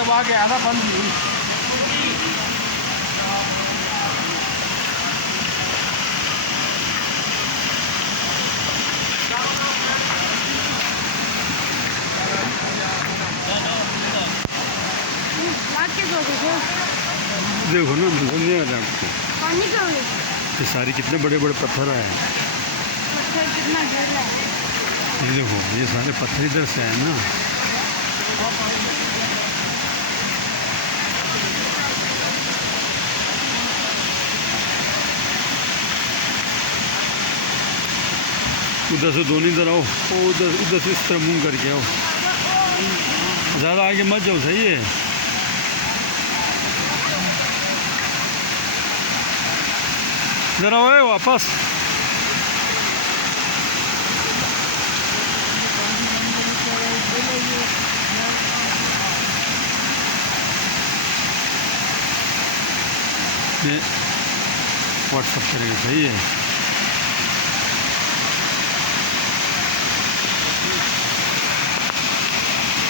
दबा के आया था, बंद नहीं हुई। देखो ना, नजर नहीं आ रहा आपको? पानी का ये सारे कितने बड़े बड़े पत्थर आए हैं। पत्थर कितना गहरा है। ये देखो, ये सारे पत्थर इधर से आए ना। उधर से दोनों इधर आओ, उधर उधर से इस तरह मुंह करके आओ, ज़्यादा आगे मत जाओ, सही है। इधर आओ वापस। ये व्हाट्सअप करेगा, सही है।